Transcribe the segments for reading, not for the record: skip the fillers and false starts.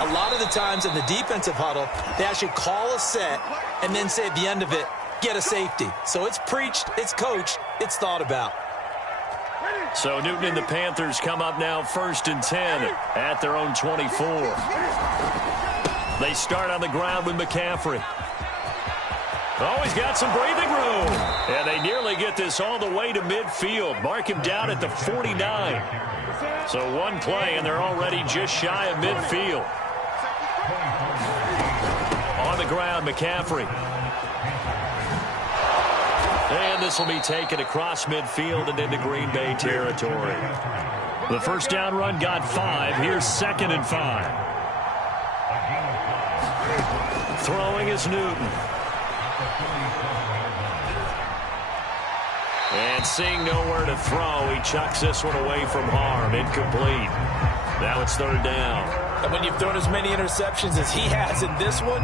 A lot of the times in the defensive huddle, they actually call a set and then say at the end of it, get a safety. So it's preached, it's coached, it's thought about. So Newton and the Panthers come up now 1st and 10 at their own 24. They start on the ground with McCaffrey. Oh, he's got some breathing room. And they nearly get this all the way to midfield. Mark him down at the 49. So one play, and they're already just shy of midfield. On the ground, McCaffrey. And this will be taken across midfield and into Green Bay territory. The first down run got 5. Here's 2nd and 5. Throwing is Newton. And seeing nowhere to throw, he chucks this one away from harm. Incomplete. Now it's 3rd down. And when you've thrown as many interceptions as he has in this one,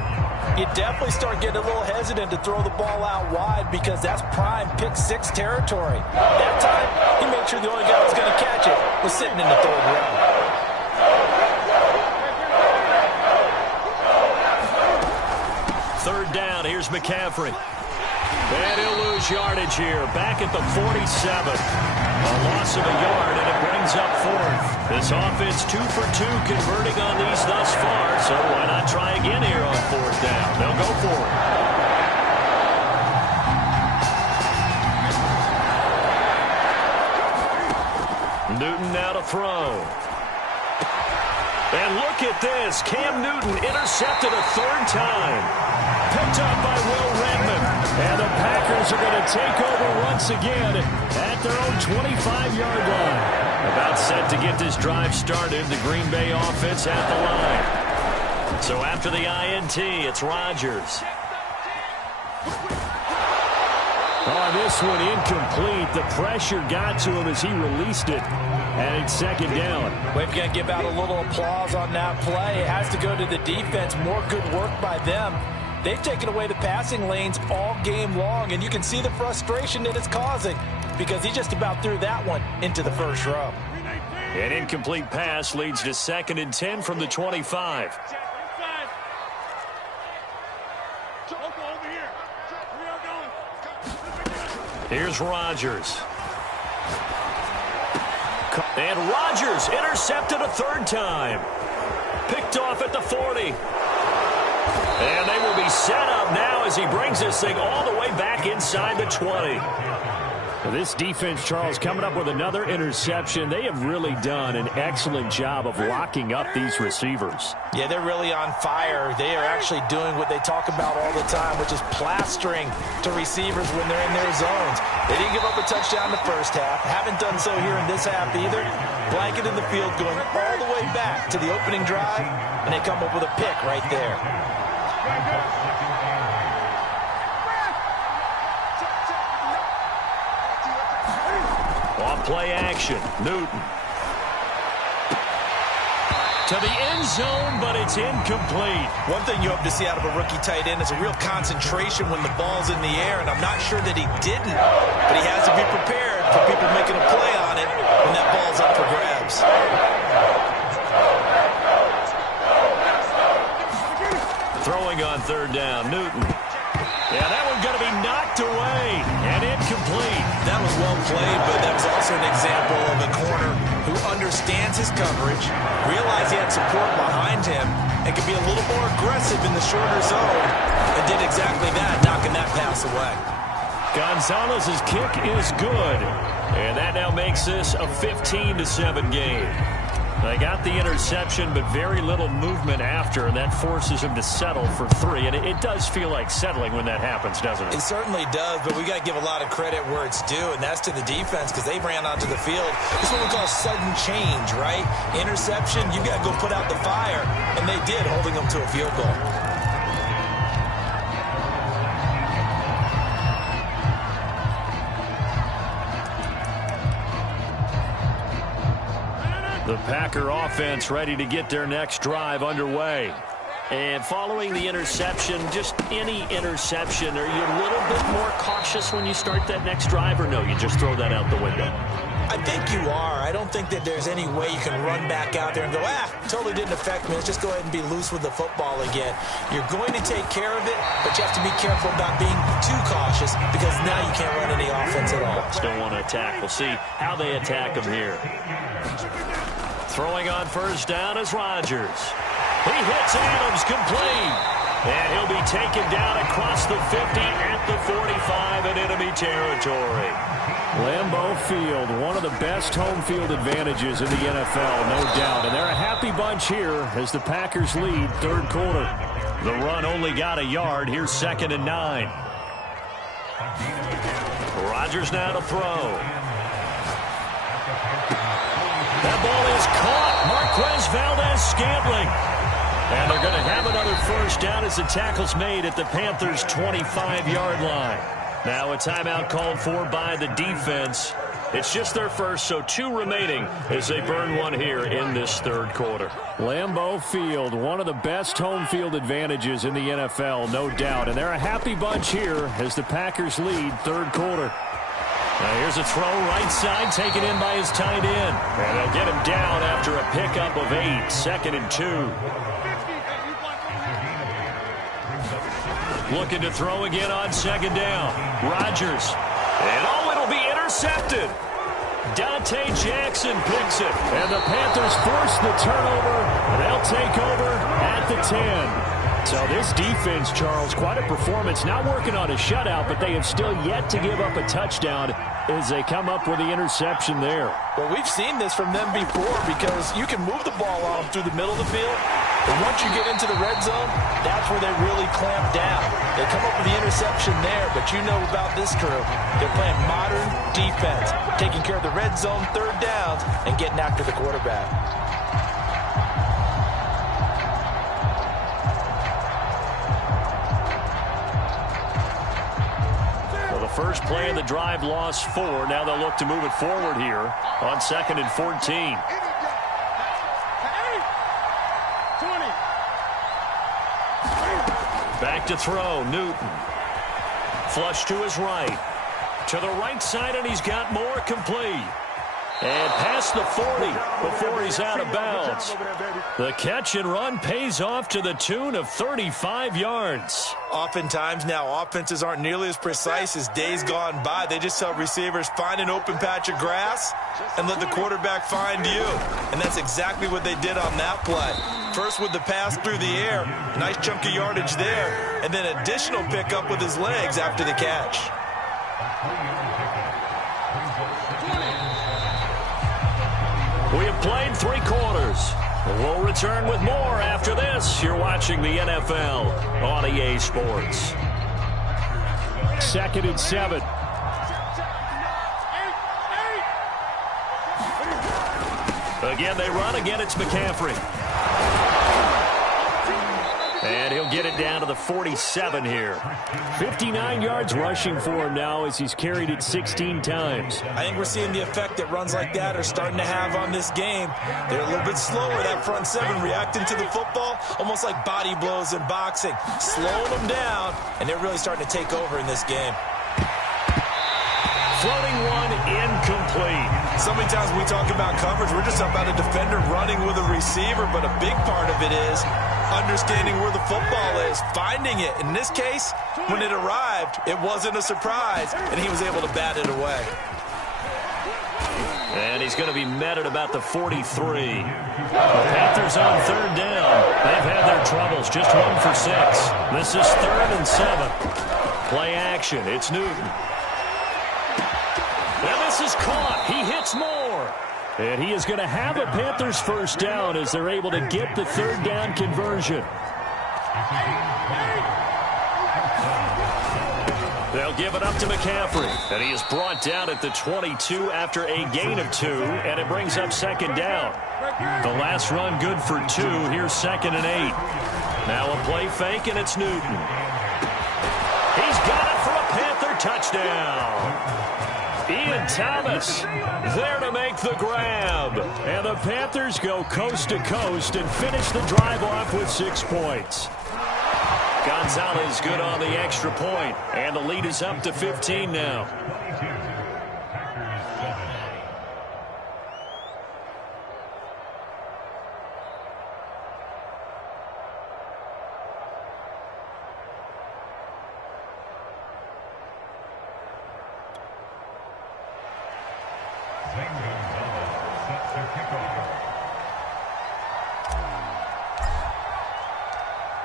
you definitely start getting a little hesitant to throw the ball out wide because that's prime pick 6 territory. That time, he made sure the only guy who was going to catch it was sitting in the 3rd row. Third down, here's McCaffrey. And he'll lose yardage here, back at the 47. A loss of a yard, and it brings up 4th. This offense 2 for 2 converting on these thus far, so why not try again here on 4th down? They'll go for it. Newton now to throw. And look at this. Cam Newton intercepted a 3rd time. Picked up by Will Redmond. And the Packers are going to take over once again at their own 25-yard line. About set to get this drive started. The Green Bay offense at the line. So after the INT, it's Rodgers. Oh, this one incomplete. The pressure got to him as he released it. And it's 2nd down. We've got to give out a little applause on that play. It has to go to the defense. More good work by them. They've taken away the passing lanes all game long, and you can see the frustration that it's causing because he just about threw that one into the 1st row. An incomplete pass leads to 2nd and 10 from the 25. Here's Rodgers. And Rodgers intercepted a 3rd time. Picked off at the 40. And they will be set up now as he brings this thing all the way back inside the 20. This defense, Charles, coming up with another interception. They have really done an excellent job of locking up these receivers. Yeah, they're really on fire. They are actually doing what they talk about all the time, which is plastering to receivers when they're in their zones. They didn't give up a touchdown in the first half. Haven't done so here in this half either. Blanketed the field going all the way back to the opening drive, and they come up with a pick right there. On play action, Newton. To the end zone, but it's incomplete. One thing you hope to see out of a rookie tight end is a real concentration when the ball's in the air, and I'm not sure that he didn't, but he has to be prepared for people making a play on it when that ball's up for grabs. Throwing on 3rd down, Newton. Yeah, that one's going to be knocked away and incomplete. That was well played, but that was also an example of a corner who understands his coverage, realized he had support behind him, and could be a little more aggressive in the shorter zone, and did exactly that, knocking that pass away. Gonzalez's kick is good, and that now makes this a 15-7 game. They got the interception, but very little movement after, and that forces him to settle for 3. And it does feel like settling when that happens, doesn't it? It certainly does, but we got to give a lot of credit where it's due, and that's to the defense because they ran onto the field. This is what we call sudden change, right? Interception, you got to go put out the fire, and they did, holding them to a field goal. The Packer offense ready to get their next drive underway. And following the interception, just any interception, are you a little bit more cautious when you start that next drive, or no, you just throw that out the window? I think you are. I don't think that there's any way you can run back out there and go, totally didn't affect me. Let's just go ahead and be loose with the football again. You're going to take care of it, but you have to be careful about being too cautious because now you can't run any offense at all. Still want to attack. We'll see how they attack him here. Throwing on first down is Rodgers. He hits Adams complete. And he'll be taken down across the 50 at the 45 in enemy territory. Lambeau Field, one of the best home field advantages in the NFL, no doubt. And they're a happy bunch here as the Packers lead third quarter. The run only got a yard. Here's 2nd and 9. Rodgers now to throw. That ball is caught. Marquez Valdes-Scantling. And they're going to have another first down as the tackle's made at the Panthers' 25-yard line. Now a timeout called for by the defense. It's just their first, so 2 remaining as they burn one here in this third quarter. Lambeau Field, one of the best home field advantages in the NFL, no doubt. And they're a happy bunch here as the Packers lead third quarter. Now here's a throw right side taken in by his tight end. And they'll get him down after a pickup of 8. 2nd and 2. Looking to throw again on 2nd down. Rodgers. And it'll be intercepted. Dante Jackson picks it. And the Panthers force the turnover. They'll take over at the 10. So this defense, Charles, quite a performance. Not working on a shutout, but they have still yet to give up a touchdown as they come up with the interception there. Well, we've seen this from them before because you can move the ball on them through the middle of the field, but once you get into the red zone, that's where they really clamp down. They come up with the interception there, but you know about this crew. They're playing modern defense, taking care of the red zone third downs and getting after the quarterback. First play of the drive lost 4. Now they'll look to move it forward here on 2nd and 14. Back to throw. Newton. Flush to his right. To the right side, and he's got more complete. And past the 40 before he's out of bounds. The catch and run pays off to the tune of 35 yards. Oftentimes now offenses aren't nearly as precise as days gone by. They just tell receivers, find an open patch of grass and let the quarterback find you. And that's exactly what they did on that play. First with the pass through the air, nice chunk of yardage there, and then additional pickup with his legs after the catch. We have played 3 quarters. We'll return with more after this. You're watching the NFL on EA Sports. 2nd and 7. Again, they run. Again, it's McCaffrey. And he'll get it down to the 47 here. 59 yards rushing for him now as he's carried it 16 times. I think we're seeing the effect that runs like that are starting to have on this game. They're a little bit slower, that front 7, reacting to the football, almost like body blows in boxing, slowing them down, and they're really starting to take over in this game. Floating one, incomplete. So many times when we talk about coverage, we're just talking about a defender running with a receiver, but a big part of it is understanding where the football is, finding it. In this case, when it arrived, it wasn't a surprise, and he was able to bat it away. And he's going to be met at about the 43. The Panthers on 3rd down. They've had their troubles, just 1 for 6. This is 3rd and 7. Play action, it's Newton. And this is caught. He hits more. And he is going to have a Panthers first down as they're able to get the 3rd down conversion. They'll give it up to McCaffrey. And he is brought down at the 22 after a gain of 2. And it brings up 2nd down. The last run good for 2. Here's 2nd and 8. Now a play fake, and it's Newton. He's got it for a Panther touchdown. Ian Thomas there to make the grab. And the Panthers go coast to coast and finish the drive off with 6 points. Gonzalez good on the extra point, and the lead is up to 15 now.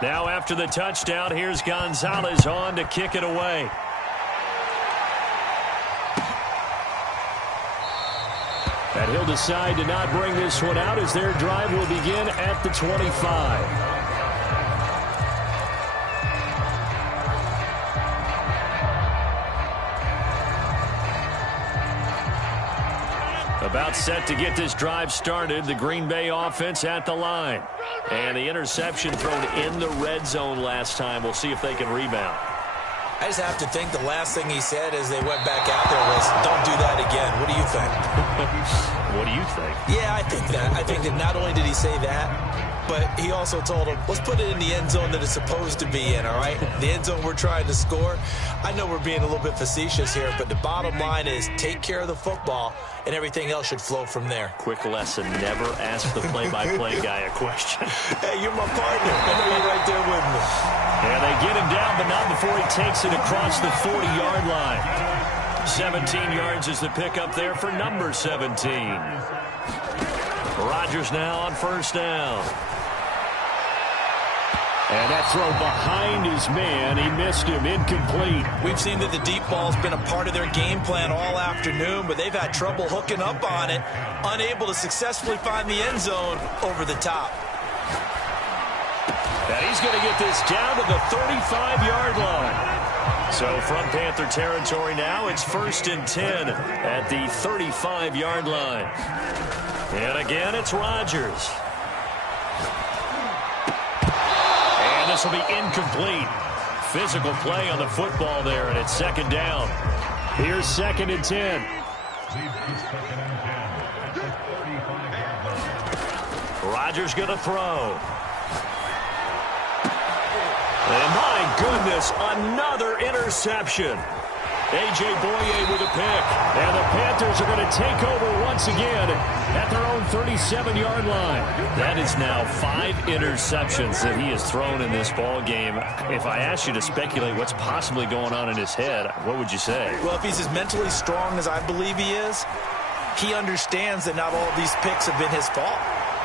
Now after the touchdown, here's Gonzalez on to kick it away. And he'll decide to not bring this one out as their drive will begin at the 25. About set to get this drive started. The Green Bay offense at the line. And the interception thrown in the red zone last time. We'll see if they can rebound. I just have to think the last thing he said as they went back out there was, don't do that again. What do you think? What do you think? Yeah, I think that. I think that not only did he say that, but he also told him, let's put it in the end zone that it's supposed to be in, all right? The end zone we're trying to score. I know we're being a little bit facetious here, but the bottom line is take care of the football, and everything else should flow from there. Quick lesson, never ask the play-by-play guy a question. Hey, you're my partner. I know you're right there with me. And they get him down, but not before he takes it across the 40-yard line. 17 yards is the pickup there for number 17. Rodgers now on first down. And that throw behind his man. He missed him. Incomplete. We've seen that the deep ball's been a part of their game plan all afternoon, but they've had trouble hooking up on it, unable to successfully find the end zone over the top. And he's going to get this down to the 35-yard line. So from Panther territory now, it's 1st and 10 at the 35-yard line. And again, it's Rodgers. And this will be incomplete. Physical play on the football there, and it's 2nd down. Here's 2nd and 10. Rodgers going to throw. And my goodness, another interception. A.J. Boye with a pick. And the Panthers are going to take over once again at their own 37-yard line. That is now 5 interceptions that he has thrown in this ball game. If I asked you to speculate what's possibly going on in his head, what would you say? Well, if he's as mentally strong as I believe he is, he understands that not all of these picks have been his fault.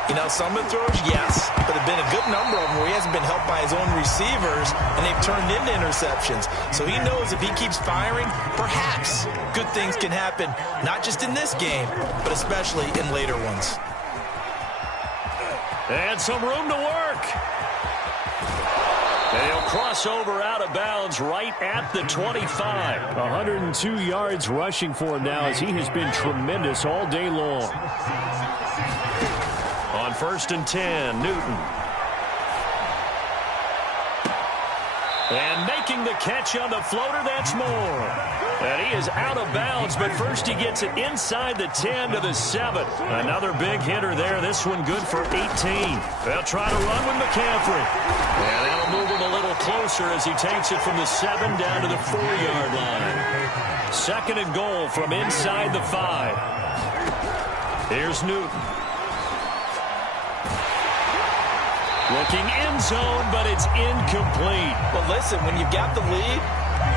You know, some of the throws, yes, but there have been a good number of them where he hasn't been helped by his own receivers, and they've turned into interceptions. So he knows if he keeps firing, perhaps good things can happen, not just in this game, but especially in later ones. And some room to work. And he'll cross over out of bounds right at the 25. 102 yards rushing for him now as he has been tremendous all day long. On 1st and 10, Newton. And making the catch on the floater, that's Moore. And he is out of bounds, but first he gets it inside the 10 to the 7. Another big hitter there. This one good for 18. They'll try to run with McCaffrey. And that'll move him a little closer as he takes it from the 7 down to the 4-yard line. 2nd and goal from inside the 5. Here's Newton. Looking end zone, but it's incomplete. Well, listen, when you've got the lead,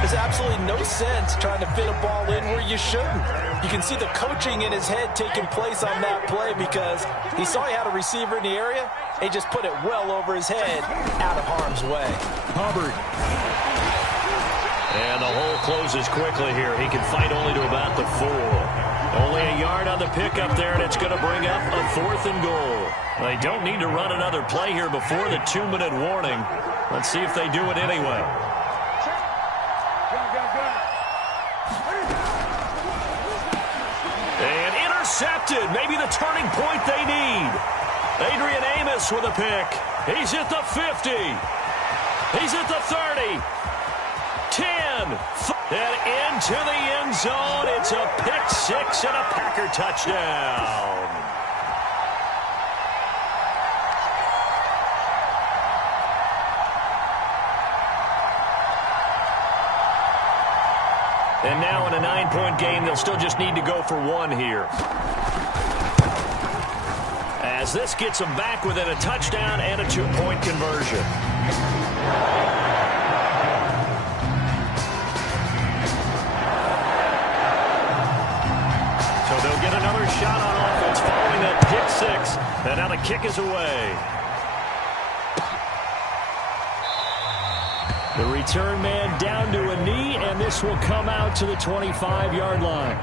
there's absolutely no sense trying to fit a ball in where you shouldn't. You can see the coaching in his head taking place on that play because he saw he had a receiver in the area. He just put it well over his head, out of harm's way. Hubbard. And the hole closes quickly here. He can fight only to about the 4. Only a yard on the pickup there, and it's going to bring up a 4th and goal. They don't need to run another play here before the 2-minute warning. Let's see if they do it anyway. And intercepted. Maybe the turning point they need. Adrian Amos with a pick. He's at the 50. He's at the 30. 10. And into the end zone. It's a pick 6 and a Packer touchdown. And now in a 9-point game, they'll still just need to go for 1 here. As this gets them back within a touchdown and a 2-point conversion. So they'll get another shot on offense following that pick 6. And now the kick is away. The return man down to a knee, and this will come out to the 25-yard line.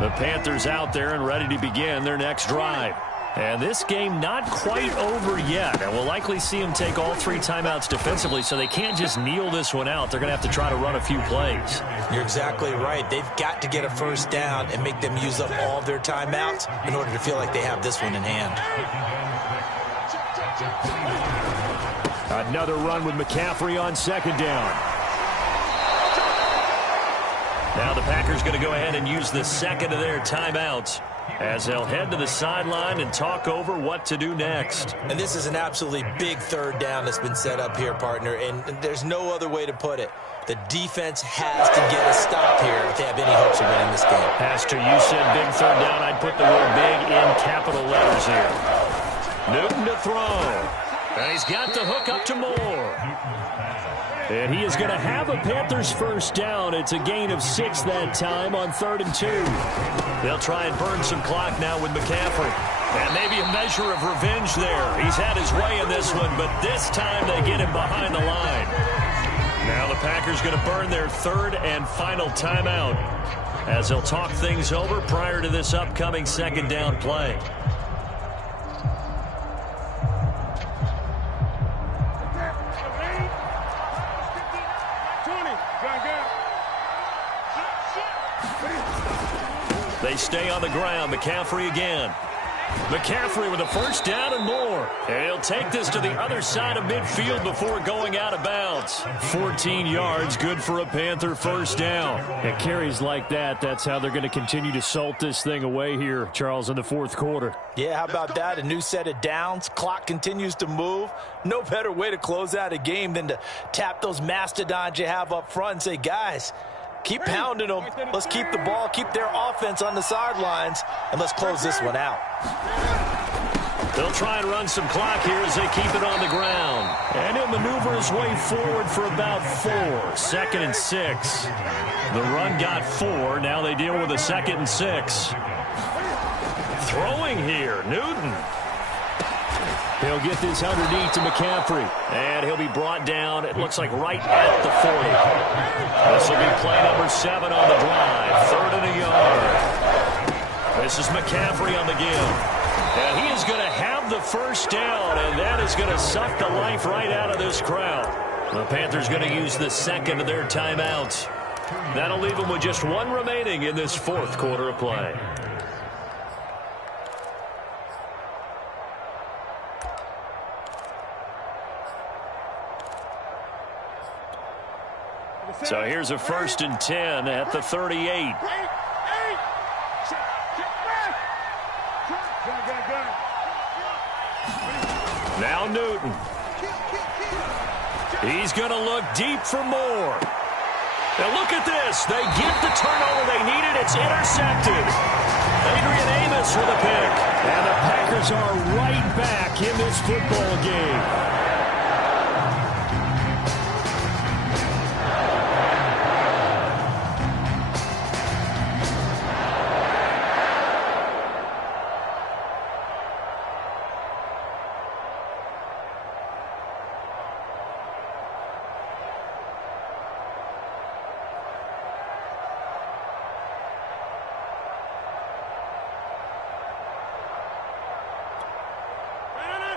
The Panthers out there and ready to begin their next drive. And this game not quite over yet. And we'll likely see them take all 3 timeouts defensively, so they can't just kneel this one out. They're going to have to try to run a few plays. You're exactly right. They've got to get a first down and make them use up all of their timeouts in order to feel like they have this one in hand. Another run with McCaffrey on second down. Now the Packers going to go ahead and use the second of their timeouts as they'll head to the sideline and talk over what to do next. And this is an absolutely big third down that's been set up here, partner, and there's no other way to put it. The defense has to get a stop here if they have any hopes of winning this game. Pastor, you said big third down. I'd put the word big in capital letters here. Newton to throw. And he's got the hook up to Moore. And he is going to have a Panthers first down. It's a gain of 6 that time on 3rd and 2. They'll try and burn some clock now with McCaffrey. And maybe a measure of revenge there. He's had his way in this one, but this time they get him behind the line. Now the Packers going to burn their 3rd and final timeout as they'll talk things over prior to this upcoming second down play. They stay on the ground. McCaffrey again. McCaffrey with a first down and more. And he'll take this to the other side of midfield before going out of bounds. 14 yards, good for a Panther first down. And carries like that, that's how they're going to continue to salt this thing away here, Charles, in the 4th quarter. Yeah, how about that? A new set of downs. Clock continues to move. No better way to close out a game than to tap those mastodons you have up front and say, guys, keep pounding them. Let's keep the ball, keep their offense on the sidelines, and let's close this one out. They'll try and run some clock here as they keep it on the ground. And he'll maneuver his way forward for about 4. 2nd and 6. The run got 4. Now they deal with a 2nd and 6. Throwing here, Newton. He'll get this underneath to McCaffrey. And he'll be brought down, it looks like right at the 40. This will be play number 7 on the drive. 3rd and a yard. This is McCaffrey on the give. And he is going to have the first down, and that is going to suck the life right out of this crowd. The Panthers going to use the 2nd of their timeouts. That'll leave them with just 1 remaining in this 4th quarter of play. So here's a 1st and 10 at the 38. Now Newton. He's going to look deep for more. Now look at this. They get the turnover they needed. It's intercepted. Adrian Amos with a pick. And the Packers are right back in this football game.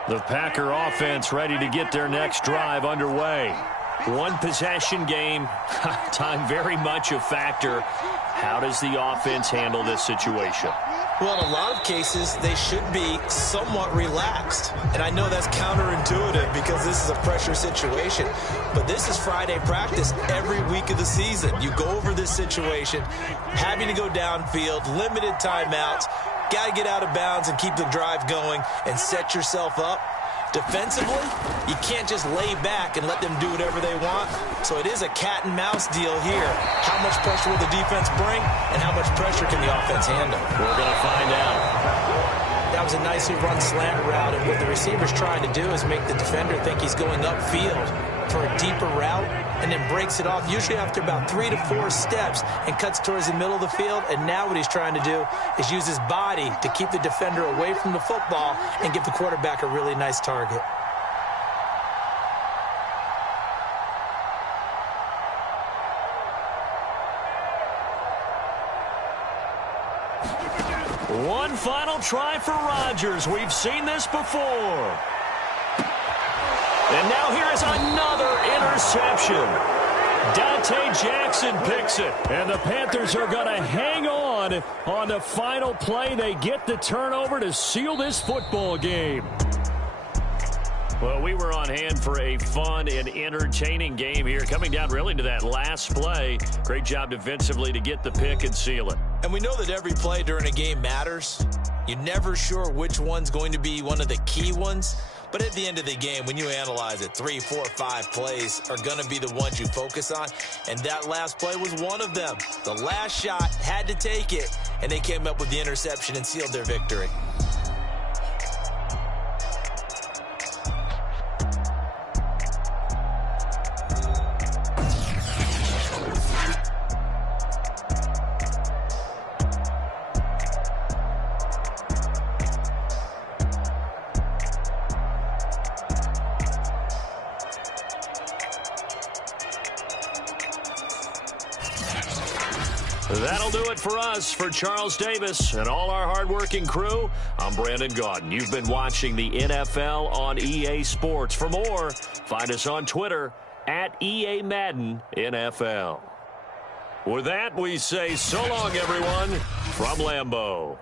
The Packer offense ready to get their next drive underway. 1 possession game. Time very much a factor. How does the offense handle this situation? Well, in a lot of cases, they should be somewhat relaxed. And I know that's counterintuitive because this is a pressure situation. But this is Friday practice every week of the season. You go over this situation, having to go downfield, limited timeouts, got to get out of bounds and keep the drive going and set yourself up. Defensively, you can't just lay back and let them do whatever they want. So it is a cat and mouse deal here. How much pressure will the defense bring, and how much pressure can the offense handle? We're going to find out. That was a nicely run slant route, and what the receiver's trying to do is make the defender think he's going upfield for a deeper route, and then breaks it off, usually after about 3 to 4 steps, and cuts towards the middle of the field. And now what he's trying to do is use his body to keep the defender away from the football and give the quarterback a really nice target. One final try for Rodgers. We've seen this before. And now here is another interception. Dante Jackson picks it. And the Panthers are going to hang on the final play. They get the turnover to seal this football game. Well, we were on hand for a fun and entertaining game here. Coming down really to that last play. Great job defensively to get the pick and seal it. And we know that every play during a game matters. You're never sure which one's going to be one of the key ones. But at the end of the game, when you analyze it, 3, 4, 5 plays are going to be the ones you focus on. And that last play was one of them. The last shot had to take it, and they came up with the interception and sealed their victory. That'll do it for us. For Charles Davis and all our hardworking crew, I'm Brandon Gaudin. You've been watching the NFL on EA Sports. For more, find us on Twitter at EA Madden NFL. With that, we say so long, everyone, from Lambeau.